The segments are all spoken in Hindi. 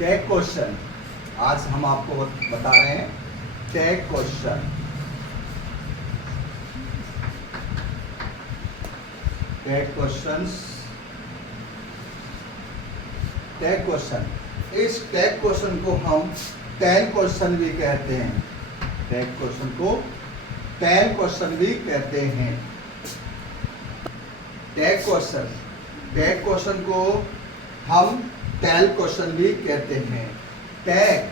Tag question. आज हम आपको बता रहे हैं tag question. Tag questions, tag question. इस टैग क्वेश्चन को हम 10 क्वेश्चन भी कहते हैं। टैग क्वेश्चन को 10 क्वेश्चन भी कहते हैं। टैग क्वेश्चन, टैग क्वेश्चन को हम 10 क्वेश्चन भी कहते हैं। टैग,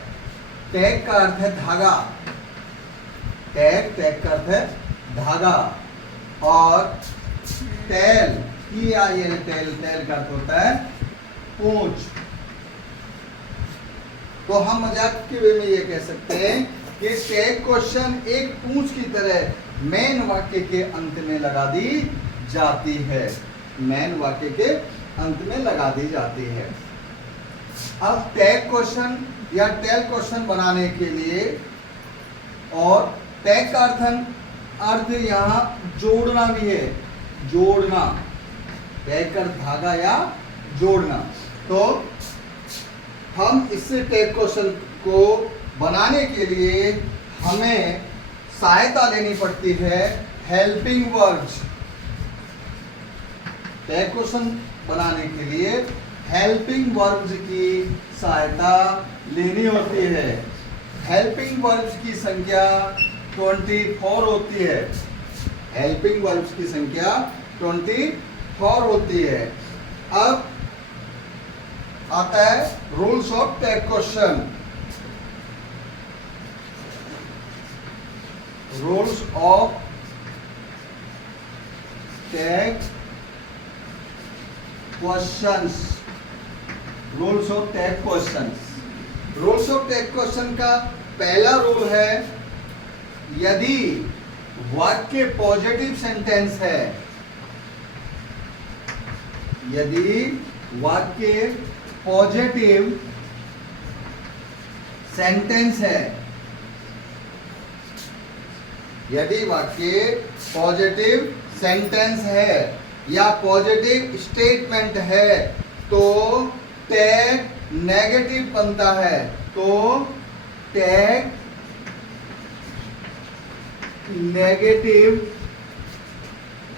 टैग का अर्थ है धागा। टैग, टैग का अर्थ है धागा। और टेल, टेल, टेल का अर्थ होता है पूंछ। तो हम मजाक के वे में ये कह सकते हैं कि टैग क्वेश्चन एक पूंछ की तरह मेन वाक्य के अंत में लगा दी जाती है। मेन वाक्य के अंत में लगा दी जाती है। अब टैग क्वेश्चन या टेल क्वेश्चन बनाने के लिए, और टैग का अर्थ यहाँ जोड़ना भी है। जोड़ना, टैग का धागा या जोड़ना। तो हम इससे टैग क्वेश्चन को बनाने के लिए हमें सहायता लेनी पड़ती है हेल्पिंग वर्ब्स। टैग क्वेश्चन बनाने के लिए हेल्पिंग वर्ब्स की सहायता लेनी होती है। हेल्पिंग वर्ब्स की संख्या 24 होती है। हेल्पिंग वर्ब्स की संख्या 24 होती है। अब आता है rules of tag question. Rules of tag questions. Rules of tag questions. Rules of tag question का पहला रूल है, यदि वाक्य पॉजिटिव सेंटेंस है, यदि वाक्य पॉजिटिव सेंटेंस है, यदि वाक्य पॉजिटिव सेंटेंस है या पॉजिटिव स्टेटमेंट है, तो टैग नेगेटिव बनता है। तो टैग नेगेटिव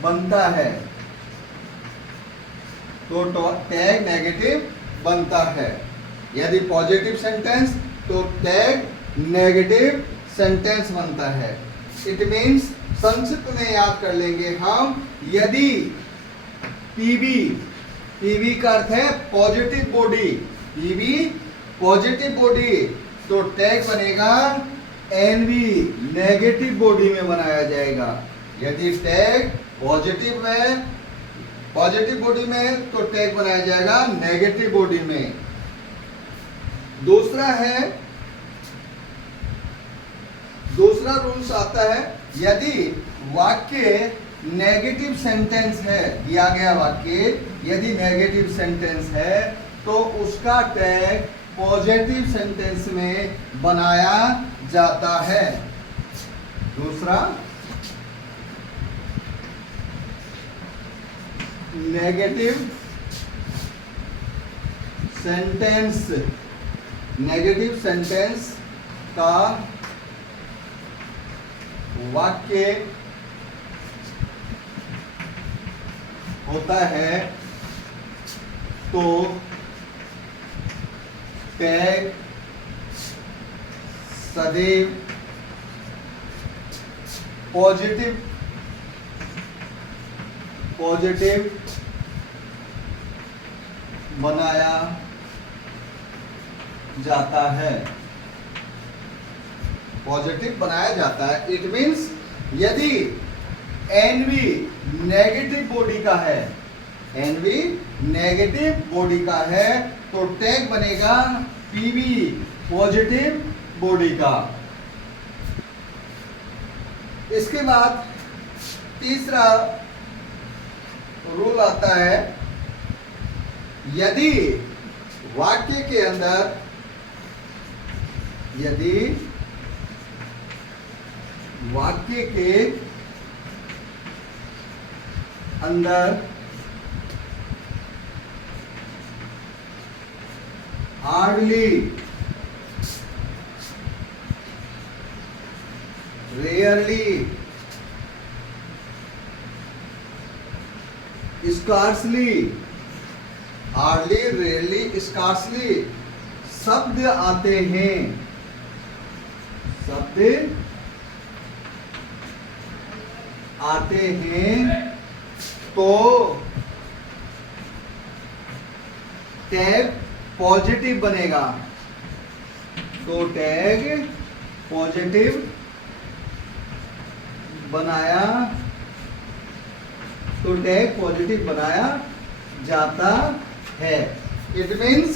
बनता है। तो टैग नेगेटिव बनता है। यदि पॉजिटिव सेंटेंस तो टैग नेगेटिव सेंटेंस बनता है। इट मीन्स, संक्षिप्त में याद कर लेंगे हम, यदि पीबी, पीबी का अर्थ है positive body, PB positive body, तो टैग बनेगा एनबी, नेगेटिव बॉडी में बनाया जाएगा। यदि टैग पॉजिटिव है, पॉजिटिव बॉडी में, तो टैग बनाया जाएगा नेगेटिव बॉडी में। दूसरा है, दूसरा रूल्स आता है, यदि वाक्य नेगेटिव सेंटेंस है, दिया गया वाक्य यदि नेगेटिव सेंटेंस है, तो उसका टैग पॉजिटिव सेंटेंस में बनाया जाता है। दूसरा, नेगेटिव सेंटेंस, नेगेटिव सेंटेंस का वाक्य होता है, तो टैग सदैव पॉजिटिव, पॉजिटिव बनाया जाता है। पॉजिटिव बनाया जाता है। इट मीन्स, यदि एनवी नेगेटिव बॉडी का है, एनवी नेगेटिव बॉडी का है, तो टैग बनेगा पीवी पॉजिटिव बॉडी का। इसके बाद तीसरा रूल आता है, यदि वाक्य के अंदर, यदि वाक्य के अंदर hardly, rarely, scarcely, hardly, rarely, scarcely शब्द आते हैं, शब्द आते हैं तो टैग पॉजिटिव बनेगा, तो टैग पॉजिटिव बनाया, तो टैग पॉजिटिव बनाया जाता है। इट मीन्स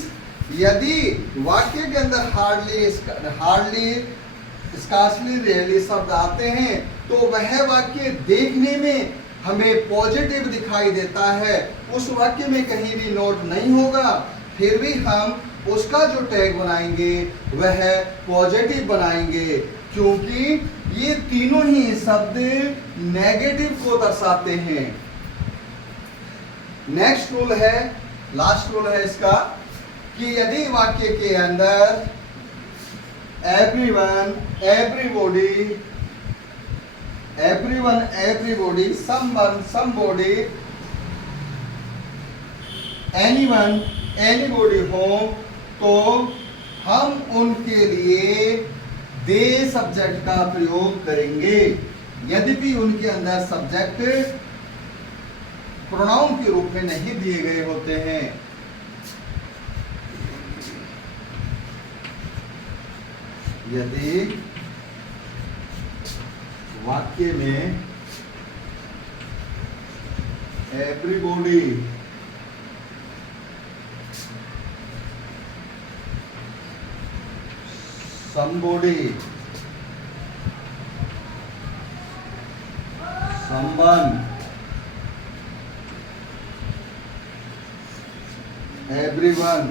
यदि वाक्य के अंदर हार्डली, स्कार्सली, रेयरली शब्द आते हैं तो वह वाक्य देखने में हमें पॉजिटिव दिखाई देता है, उस वाक्य में कहीं भी नोट नहीं होगा, फिर भी हम उसका जो टैग बनाएंगे वह पॉजिटिव बनाएंगे, क्योंकि ये तीनों ही शब्द नेगेटिव को दर्शाते हैं। नेक्स्ट रूल है, लास्ट रूल है इसका, कि यदि वाक्य के अंदर everyone, everybody, everyone, everybody, someone, somebody, anyone, anybody हो, तो हम उनके लिए दे सब्जेक्ट का प्रयोग करेंगे, यद्यपि उनके अंदर सब्जेक्ट प्रोनाउन के रूप में नहीं दिए गए होते हैं। यदि वाक्य में everybody, somebody, someone, everyone,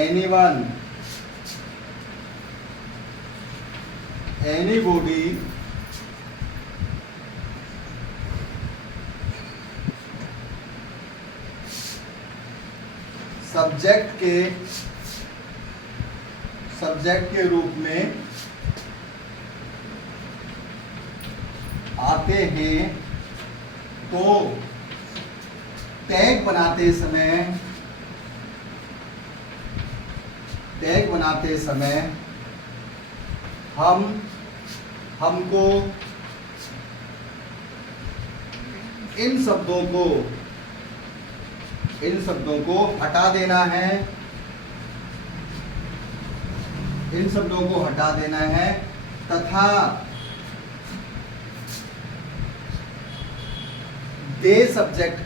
anyone, anybody, subject के रूप में आते हैं, तो टैग बनाते समय हमको इन शब्दों को हटा देना है, इन शब्दों को हटा देना है, तथा दे सब्जेक्ट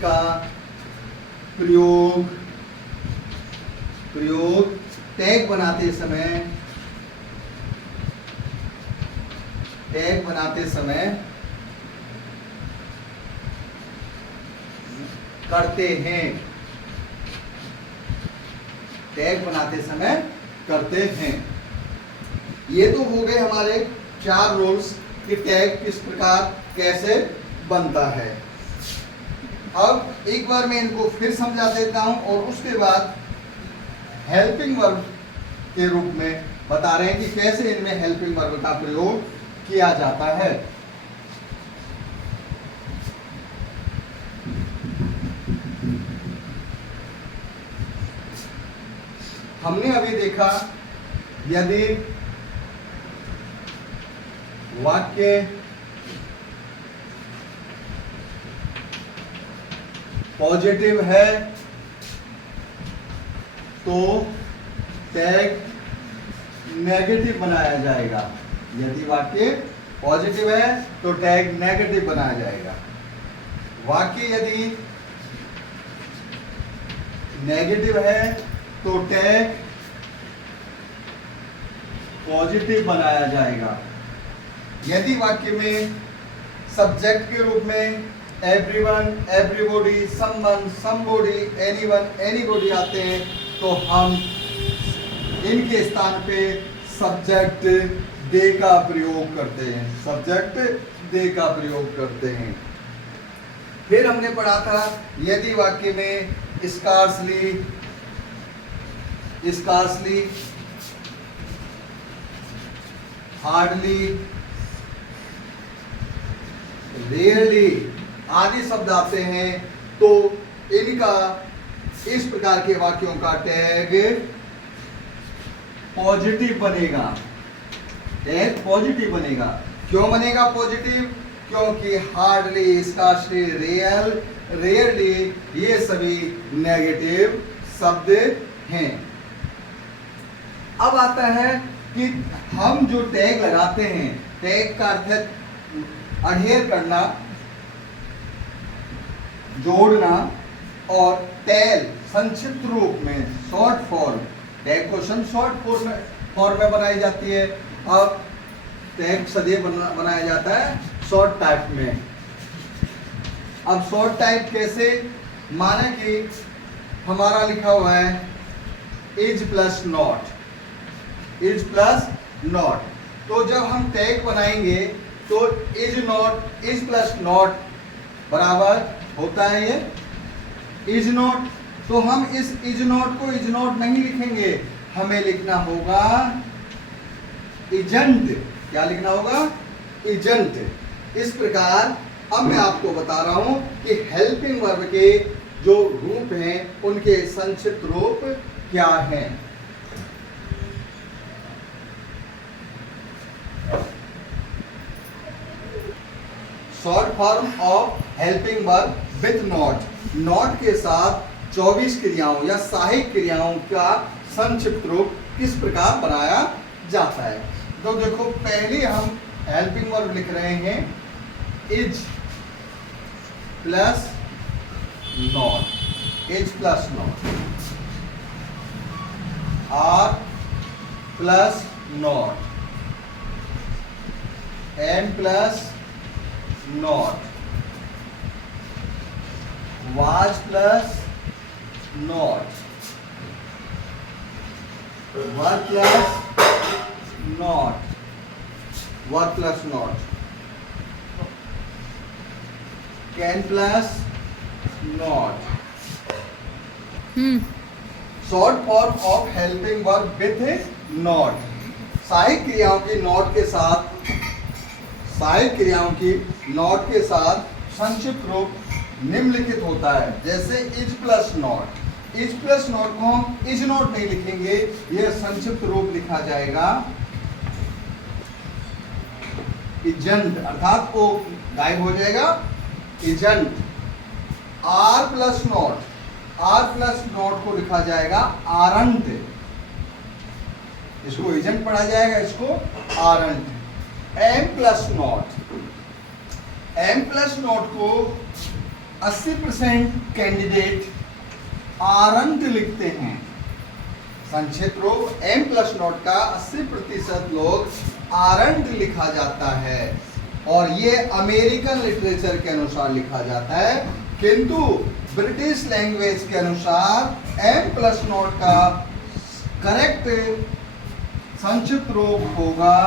का प्रयोग टैग बनाते समय करते हैं, टैग बनाते समय करते हैं। ये तो हो गए हमारे 4 रूल्स कि टैग किस प्रकार कैसे बनता है। अब एक बार मैं इनको फिर समझा देता हूं और उसके बाद हेल्पिंग वर्ब के रूप में बता रहे हैं कि कैसे इनमें हेल्पिंग वर्ब का प्रयोग किया जाता है। हमने अभी देखा यदि वाक्य पॉजिटिव है तो टैग नेगेटिव बनाया जाएगा, यदि वाक्य पॉजिटिव है तो टैग नेगेटिव बनाया जाएगा। वाक्य यदि नेगेटिव है तो टैग पॉजिटिव बनाया जाएगा। यदि वाक्य में सब्जेक्ट के रूप में everyone, everybody, someone, somebody, anyone, anybody आते हैं तो हम इनके स्थान पे सब्जेक्ट दे का प्रयोग करते हैं, सब्जेक्ट दे का प्रयोग करते हैं। फिर हमने पढ़ा था यदि वाक्य में स्कार्सली, स्कार्सली, हार्डली, रेयरली आदि शब्द आते हैं तो इनका इस प्रकार के वाक्यों का टैग पॉजिटिव बनेगा। टैग पॉजिटिव बनेगा। क्यों बनेगा पॉजिटिव? क्योंकि हार्डली, स्कार्सली, रेयरली ये सभी नेगेटिव शब्द हैं। अब आता है कि हम जो टैग लगाते हैं, टैग का अर्थ है अडहेयर करना, जोड़ना, और टेल संक्षिप्त रूप में short form, tag question short form में बनाई जाती है। अब टैग सदैव बनाया जाता है शॉर्ट टाइप में। अब शॉर्ट टाइप कैसे? माने कि हमारा लिखा हुआ है is plus not, is plus not, तो जब हम टैग बनाएंगे तो is not, is plus not बराबर होता है ये इज नॉट। तो हम इस इज नॉट को इज नॉट नहीं लिखेंगे, हमें लिखना होगा इजंट। क्या लिखना होगा? इजंट। इस प्रकार अब मैं आपको बता रहा हूं कि हेल्पिंग वर्ब के जो रूप हैं उनके संक्षिप्त रूप क्या हैं। Short form of helping verb with not, not के साथ 24 क्रियाओं या सहायक क्रियाओं का संक्षिप्त रूप किस प्रकार बनाया जाता है। तो देखो पहले हम हेल्पिंग वर्ब लिख रहे हैं is plus not, is plus not, are plus not, am plus not, was plus not, were plus not, were plus not, can plus not. Short form of helping verb with not, सहायक क्रियाओं की नॉट के साथ, सहायक क्रियाओं की नॉट के साथ संक्षिप्त रूप निम्नलिखित होता है। जैसे is plus not, is plus not को हम इज नॉट नहीं लिखेंगे, यह संक्षिप्त रूप लिखा जाएगा इजंट, अर्थात वो गायब हो जाएगा isn't. Are plus not, are plus not को लिखा जाएगा आरंट, इसको इजंट पढ़ा जाएगा, इसको aren't. Am plus not, am plus not को 80% कैंडिडेट आरंट लिखते हैं। संक्षिप्त रूप एम प्लस नॉट का 80% लोग आरंट लिखा जाता है और ये अमेरिकन लिटरेचर के अनुसार लिखा जाता है, किंतु ब्रिटिश लैंग्वेज के अनुसार एम प्लस नॉट का करेक्ट संक्षिप्त रूप होगा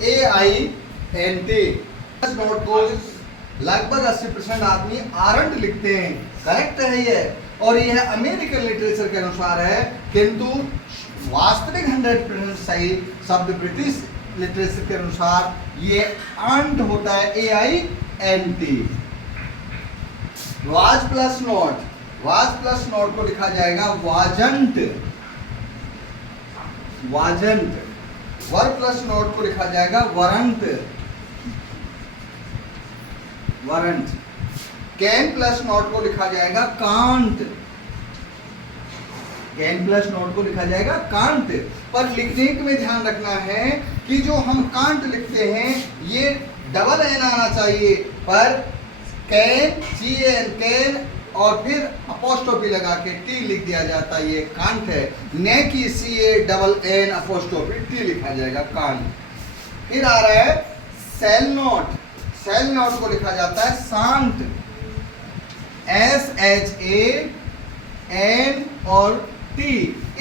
AINT। नोट को लगभग 80% आदमी आरंट लिखते हैं, करेक्ट है ये, और यह अमेरिकन लिटरेचर के अनुसार है, किंतु वास्तविक 100% सही शब्द ब्रिटिश लिटरेचर के अनुसार ये अंट होता है AINT। Was plus not, was plus not को लिखा जाएगा वाजंट, वाजंट। वर प्लस नोट को लिखा जाएगा weren't, weren't. Can plus note को लिखा जाएगा कांट, कैन प्लस नोट को लिखा जाएगा कांट। पर लिखने में ध्यान रखना है कि जो हम कांट लिखते हैं ये डबल एन आना चाहिए, पर कैन, कैन और फिर अपोस्ट्रोफी लगा के टी लिख दिया जाता है, ये कांट है। न कि CANN अपोस्ट्रोफी टी लिखा जाएगा कांट। फिर आ रहा है सेल नोट, सेल नोट को लिखा जाता है शांत, SHAN और T,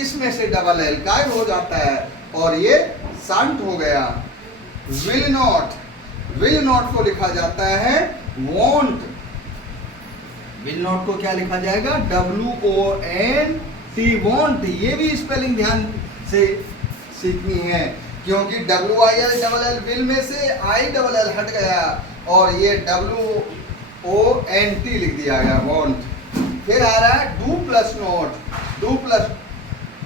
इसमें से डबल एल गायब हो जाता है, और ये संट हो गया। विल नॉट को लिखा जाता है वॉन्ट। विल नॉट को क्या लिखा जाएगा? WONT, want. ये भी स्पेलिंग ध्यान से सीखनी है, क्योंकि WILLL विल में से ILL हट गया और ये WONT लिख दिया गया, वॉन्ट। फिर आ रहा है डू प्लस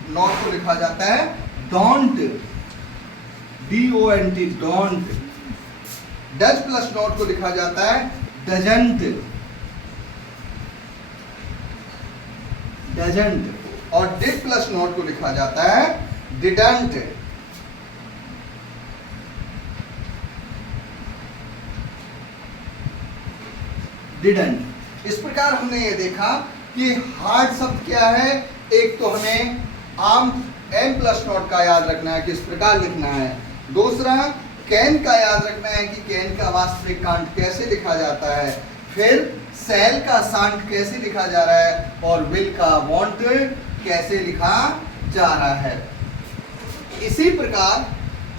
नॉट को लिखा जाता है don't, DONT, don't. Does plus not को लिखा जाता है डजंट, और डिड प्लस नॉट को लिखा जाता है डिडंट। इस प्रकार हमने ये देखा कि हार्ड शब्द क्या है। एक तो हमें आम एम प्लस नॉट का याद रखना है, किस प्रकार लिखना है। दूसरा कैन का याद रखना है कि कैन का वास्तविक कांट कैसे लिखा जाता है। फिर सेल का सांट कैसे लिखा जा रहा है, और विल का वांट कैसे लिखा जा रहा है। इसी प्रकार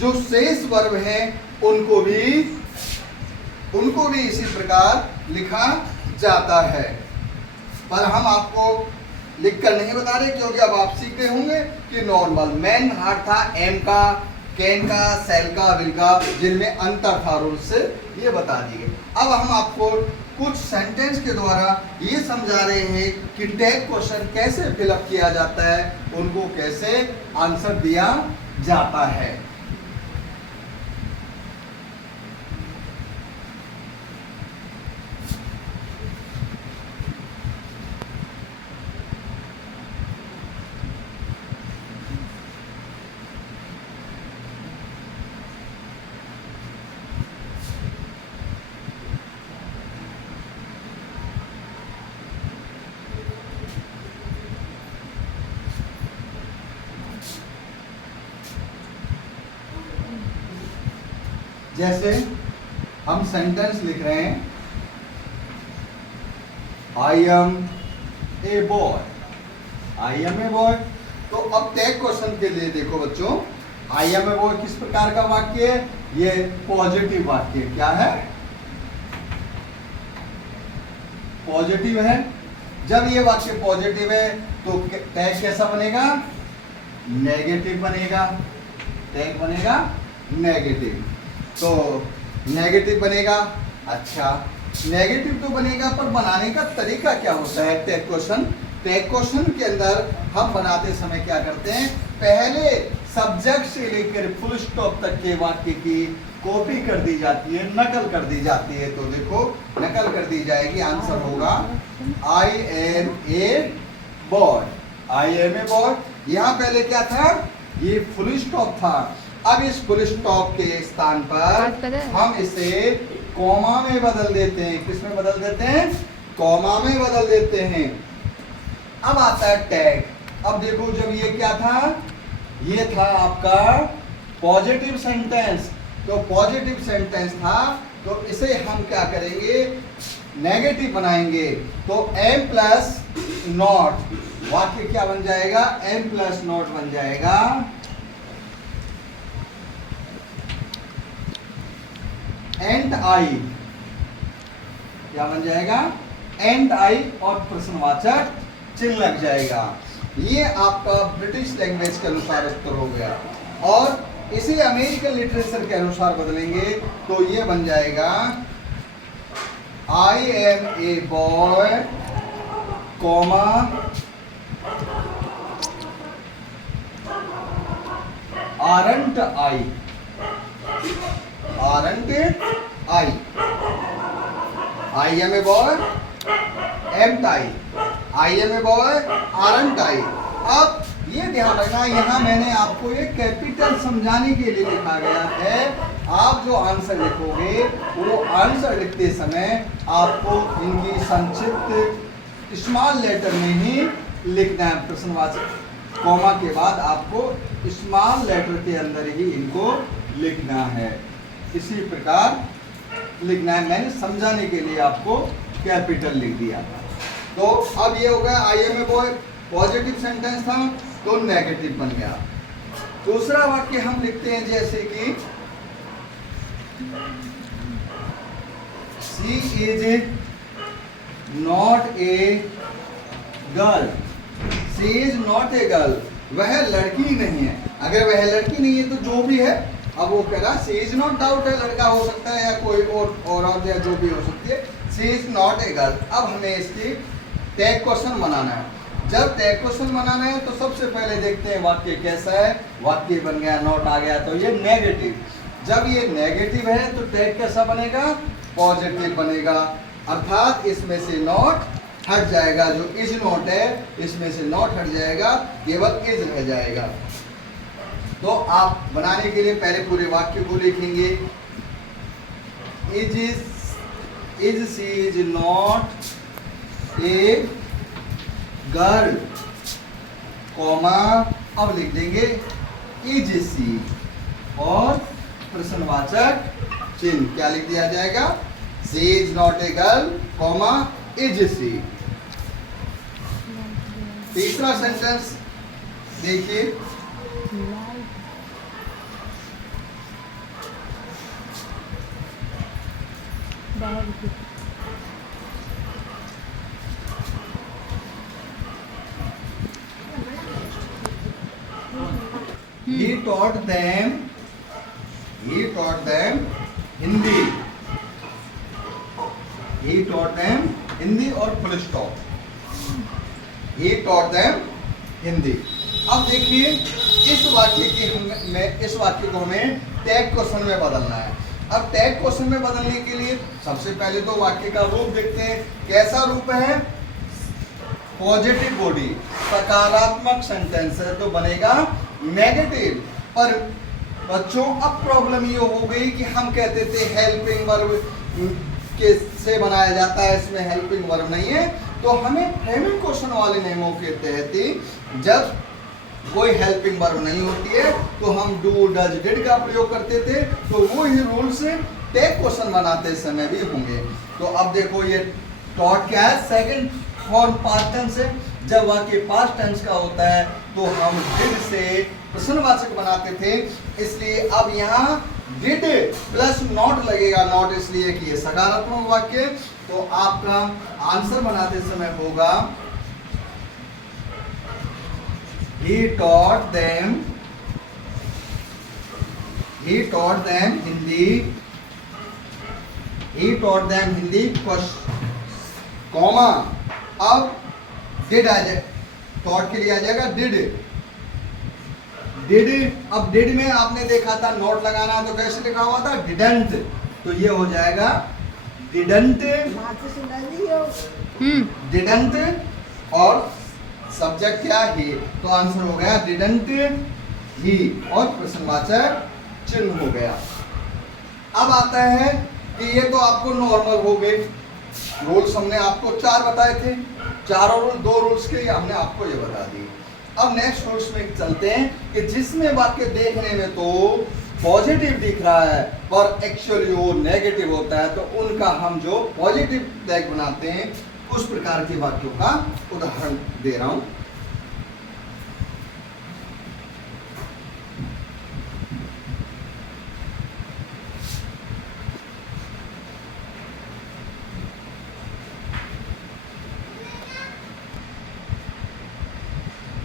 जो शेष वर्ब हैं उनको भी इसी प्रकार लिखा जाता है, पर हम आपको लिखकर नहीं बता रहे, क्योंकि अब आप सीख गए होंगे कि नॉर्मल मैन हार्ड था, एम का, कैन का, सेल का, विल का, जिनमें अंतर था रूल से ये बता दिए। अब हम आपको कुछ सेंटेंस के द्वारा ये समझा रहे हैं कि टैग क्वेश्चन कैसे फिलअप किया जाता है, उनको कैसे आंसर दिया जाता है। जैसे हम सेंटेंस लिख रहे हैं, आई एम ए बॉय, तो अब टैग क्वेश्चन के लिए देखो बच्चों, आई एम ए बॉय किस प्रकार का वाक्य है? ये पॉजिटिव वाक्य। क्या है? पॉजिटिव है। जब ये वाक्य पॉजिटिव है तो टैग कैसा बनेगा? नेगेटिव बनेगा। टैग बनेगा नेगेटिव। तो नेगेटिव बनेगा। अच्छा, नेगेटिव तो बनेगा, पर बनाने का तरीका क्या होता है? टैग क्वेश्चन के अंदर हम बनाते समय क्या करते हैं? पहले सब्जेक्ट से लेकर फुल स्टॉप तक के वाक्य की कॉपी कर दी जाती है, नकल कर दी जाती है। तो देखो, नकल कर दी जाएगी, आंसर होगा आई एम ए बॉय। यहाँ पहले क्या था? ये फुल स्टॉप था। अब इस फुल स्टॉप के स्थान पर हम इसे कॉमा में बदल देते हैं। किस में बदल देते हैं? कॉमा में बदल देते हैं। अब आता है टैग। अब देखो, जब ये क्या था? ये था आपका पॉजिटिव सेंटेंस। तो पॉजिटिव सेंटेंस था, तो इसे हम क्या करेंगे? नेगेटिव बनाएंगे। तो एम प्लस नॉट, वाक्य क्या बन जाएगा? एम प्लस नॉट बन जाएगा। एंड आई क्या बन जाएगा? एंड आई, और प्रश्नवाचक चिन्ह लग जाएगा। ये आपका ब्रिटिश लैंग्वेज के अनुसार उत्तर हो गया। और इसे अमेरिकन लिटरेचर के अनुसार बदलेंगे तो ये बन जाएगा I am a boy, comma aren't I, I am a boy, am I, I am a boy, aren't I. अब ये ध्यान रखना, यहाँ मैंने आपको ये कैपिटल समझाने के लिए लिखा गया है। आप जो आंसर लिखोगे, वो आंसर लिखते समय आपको इनकी संक्षिप्त स्मॉल लेटर में ही लिखना है। प्रश्नवाचक कॉमा के बाद आपको स्मॉल लेटर के अंदर ही इनको लिखना है। इसी प्रकार लिखना है। मैंने समझाने के लिए आपको कैपिटल लिख दिया। तो अब ये हो गया I am a boy, positive sentence था तो नेगेटिव बन गया। दूसरा वाक्य हम लिखते हैं जैसे कि she is not a girl, she is not a girl, वह लड़की नहीं है। अगर वह लड़की नहीं है तो जो भी है, अब वो कह रहा शी इज नॉट, डाउट है, लड़का हो सकता है या कोई और औरत या जो भी हो सकती है, she is not a girl. अब हमें इसकी टैग क्वेश्चन बनाना है। जब टैग क्वेश्चन बनाना है तो सबसे पहले देखते हैं वाक्य कैसा है। वाक्य बन गया, नॉट आ गया, तो ये नेगेटिव। जब ये नेगेटिव है तो टैग कैसा बनेगा, पॉजिटिव बनेगा, अर्थात इसमें से नॉट हट जाएगा। जो इज नॉट है इसमें से नॉट हट जाएगा, केवल इज रह जाएगा। तो आप बनाने के लिए पहले पूरे वाक्य को लिखेंगे। Is she is not a girl, comma, अब लिख देंगे इज सी और प्रश्नवाचक चिन्ह। क्या लिख दिया जाएगा, she is not a girl, comma, is she. तीसरा सेंटेंस देखिए, he taught them Hindi, he taught them Hindi और full stop, he taught them Hindi. अब देखिए इस वाक्य को हमें टैग क्वेश्चन में बदलना है। अब टैग क्वेश्चन में बदलने के लिए सबसे पहले तो वाक्य का रूप देखते हैं। कैसा रूप है, पॉजिटिव बॉडी, सकारात्मक सेंटेंस है तो बनेगा नेगेटिव। पर बच्चों अब प्रॉब्लम ये हो गई कि हम कहते थे हेल्पिंग वर्ब के से बनाया जाता है, इसमें हेल्पिंग वर्ब नहीं है। तो हमें फ्रेमिंग क्वेश्चन वाले नियमों के तहत जब कोई हेल्पिंग वर्ब नहीं होती है तो हम डू, डज, डिड का प्रयोग करते थे। तो वो ही रूल्स टैग क्वेश्चन बनाते समय भी होंगे। तो अब देखो ये टॉट क्या है, सेकंड फॉर्म पास्ट टेंस है। जब वाक्य पास्ट टेंस का होता है तो हम डिड से प्रश्नवाचक बनाते थे, इसलिए अब यहाँ डिड प्लस नॉट लगेगा। नॉट इसलिए कि ये सकारात्मक वाक्य। तो आपका आंसर बनाते समय होगा he taught them Hindi, he taught them Hindi, comma, अब डिड आ जाए, टॉट के लिए आ जाएगा डिड। अब डिड में आपने देखा था नोट लगाना, तो कैसे लिखा हुआ था, डिडंट। तो ये हो जाएगा डिडंट, और सब्जेक्ट क्या ही, तो आंसर हो गया डिडंट ही और प्रश्नवाचक चिन्ह हो गया। अब आता है कि ये तो आपको नॉर्मल हो गए रूल्स, हमने आपको 4 बताए थे, चारों रूल 2 रूल्स के हमने आपको ये बता दिए। अब नेक्स्ट रूल्स में चलते हैं कि जिसमें वाक्य देखने में तो पॉजिटिव दिख रहा है पर एक्चुअली वो नेगेटिव होता है, तो उनका हम जो पॉजिटिव टैग बनाते हैं उस प्रकार के वाक्यों का उदाहरण दे रहा हूं।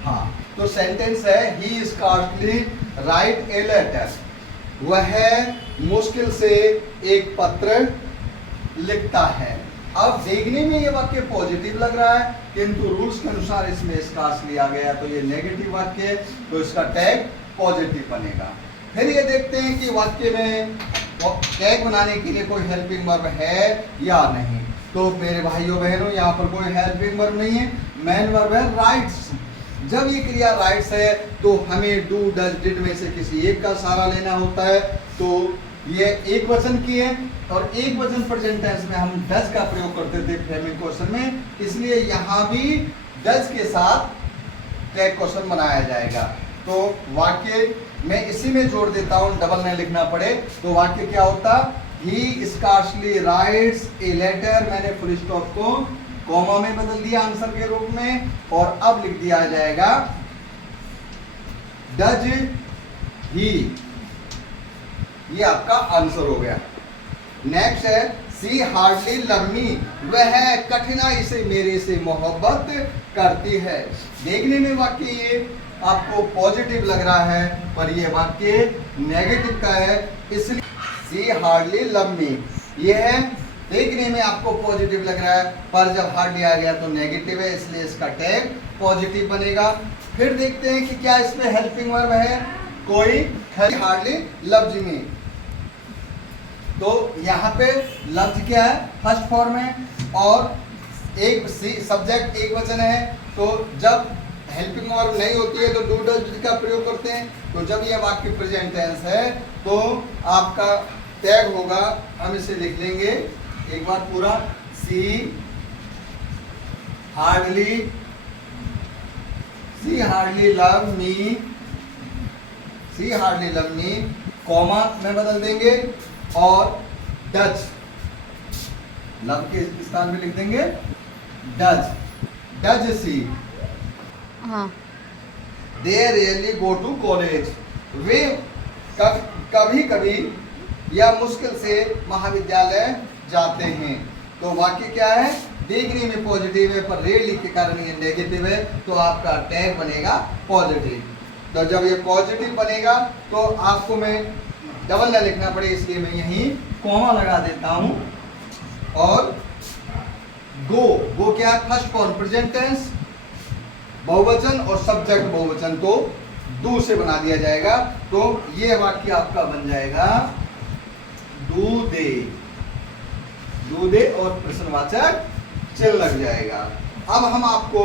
हाँ, तो सेंटेंस है ही स्कार्सली राइट ए लेटर, वह मुश्किल से एक पत्र लिखता है। अब देखने में ये वाक्य पॉजिटिव लग रहा है, किंतु रूल्स के अनुसार इसमें स्कार्सली आ गया तो ये नेगेटिव वाक्य है, तो इसका टैग पॉजिटिव बनेगा। फिर ये देखते हैं कि वाक्य में टैग बनाने के लिए कोई हेल्पिंग वर्ब है या नहीं। तो मेरे भाइयों बहनों, यहाँ पर कोई हेल्पिंग वर्ब नहीं है, मेन वर्ब है राइट्स। जब ये क्रिया राइट्स है तो हमें डू, डज, डिड में से किसी एक का सहारा लेना होता है। तो ये एक वचन की है और एक वचन प्रेजेंट टेंस में हम डज का प्रयोग करते थे फ्रेमिंग क्वेश्चन में, इसलिए यहाँ भी डज के साथ टैग क्वेश्चन बनाया जाएगा। तो वाक्य मैं इसी में जोड़ देता हूँ, डबल नहीं लिखना पड़े। तो वाक्य क्या होता, ही स्कार्सली राइट्स ए लेटर, मैंने फुल स्टॉप को कॉमा में बदल दिया आंसर के रूप में, और अब लिख दिया जाएगा डज ही, ये आपका आंसर हो गया। नेक्स्ट है सी हार्डली लव मी, वह कठिनाई से मेरे से मोहब्बत करती है। देखने में वाक्य ये आपको पॉजिटिव लग रहा है, पर ये वाक्य नेगेटिव का है, इसलिए सी हार्डली लव मी, यह देखने में आपको पॉजिटिव लग रहा है, पर जब हार्डली आ गया तो नेगेटिव है, इसलिए इसका टैग पॉजिटिव बनेगा। फिर देखते हैं कि क्या इसमें हेल्पिंग वर्ब है कोई, हार्डली लव्स मी, तो यहाँ पे लफ्ज क्या है, फर्स्ट फॉर्म है और एक सब्जेक्ट एक वचन है, तो जब हेल्पिंग वर्ब नहीं होती है तो डू डज का प्रयोग करते हैं। तो जब यह वाक्य प्रेजेंट टेंस है तो आपका टैग होगा, हम इसे लिख लेंगे एक बार पूरा, सी हार्डली लव मी, सी हार्डली लव मी, कॉमा में बदल देंगे और डज, लव के स्थान पे लिख देंगे does she, they really go to college, वे कभी कभी या मुश्किल से महाविद्यालय जाते हैं। तो वाक्य क्या है, देखने में पॉजिटिव है पर रेयरली के कारण ये नेगेटिव है, तो आपका टैग बनेगा पॉजिटिव। तो जब ये पॉजिटिव बनेगा तो आपको मैं डबल ना लिखना पड़े, इसलिए मैं यहीं कॉमा लगा देता हूं। और गो क्या है, फर्स्ट फॉर्म प्रेजेंट टेंस बहुवचन और सब्जेक्ट बहुवचन, तो डू से बना दिया जाएगा। तो ये वाक्य आपका बन जाएगा डू दे और प्रश्नवाचक चिन्ह लग जाएगा। अब हम आपको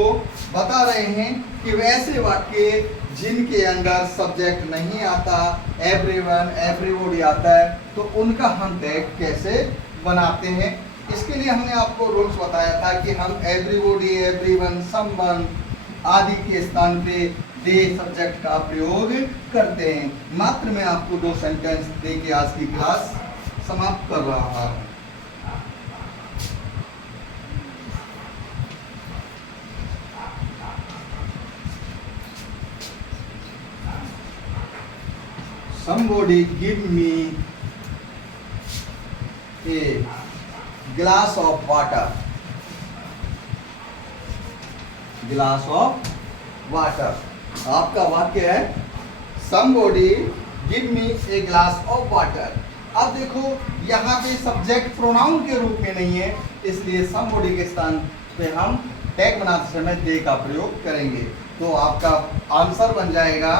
बता रहे हैं कि वैसे वाक्य जिनके अंदर सब्जेक्ट नहीं आता, एवरीवन एवरीबॉडी आता है, तो उनका हम टैग कैसे बनाते हैं। इसके लिए हमने आपको रूल्स बताया था कि हम एवरीबॉडी, एवरीवन, समवन आदि के स्थान पे दे सब्जेक्ट का प्रयोग करते हैं। मात्र मैं आपको 2 सेंटेंस दे के आज की क्लास समाप्त कर रहा हूं। Somebody give me a glass of water. Glass of water. आपका वाक्य है Somebody give me a glass of water. अब देखो यहाँ पे सब्जेक्ट प्रोनाउन के रूप में नहीं है, इसलिए somebody के स्थान पे हम टैग बनाते समय दे का प्रयोग करेंगे। तो आपका आंसर बन जाएगा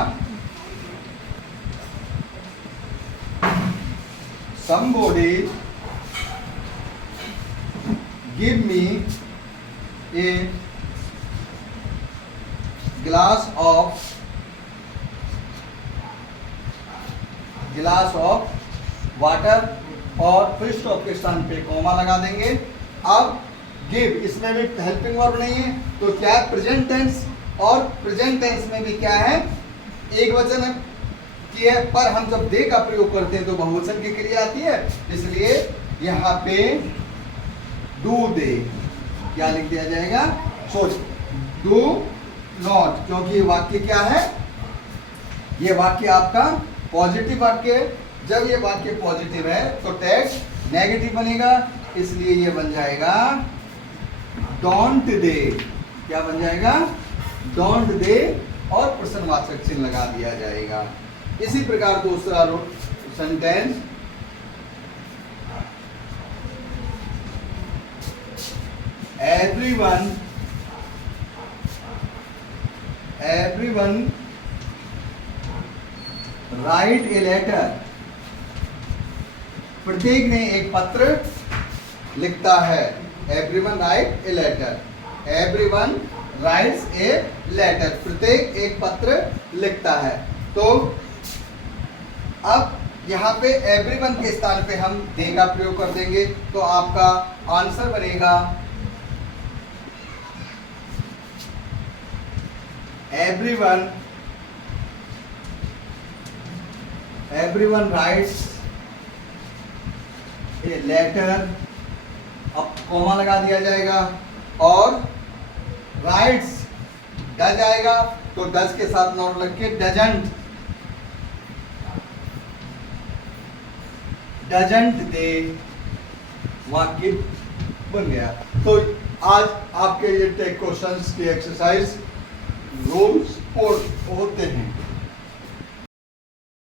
Somebody give me a glass of water, और फिर स्टॉप के स्थान पे कॉमा लगा देंगे। अब गिव, इसमें भी हेल्पिंग वर्ब नहीं है, तो क्या है प्रेजेंट टेंस, और प्रेजेंट टेंस में भी क्या है एक वचन है की है, पर हम जब दे का प्रयोग करते हैं तो बहुवचन की क्रिया आती है, इसलिए यहाँ पे डू दे क्या लिख दिया जाएगा, सोच डू नॉट, क्योंकि वाक्य क्या है, ये वाक्य आपका पॉजिटिव वाक्य है। जब ये वाक्य पॉजिटिव है तो टैग नेगेटिव बनेगा, इसलिए ये बन जाएगा डोंट दे, क्या बन जाएगा डोंट दे, और प्रश्नवाचक चिन्ह लगा दिया जाएगा। इसी प्रकार दूसरा sentence, everyone write a letter, प्रत्येक ने एक पत्र लिखता है। everyone write a letter, everyone writes a letter, प्रत्येक एक पत्र लिखता है। तो अब यहाँ पे एवरीवन के स्थान पे हम दे का प्रयोग कर देंगे, तो आपका आंसर बनेगा everyone writes a letter, अब कॉमा लगा दिया जाएगा, और writes डज आएगा तो डज के साथ नॉट लग के डजंट, डजंट दे वाक्य बन गया। तो आज आपके ये टेक क्वेश्चंस की एक्सरसाइज रूल्स और होते हैं।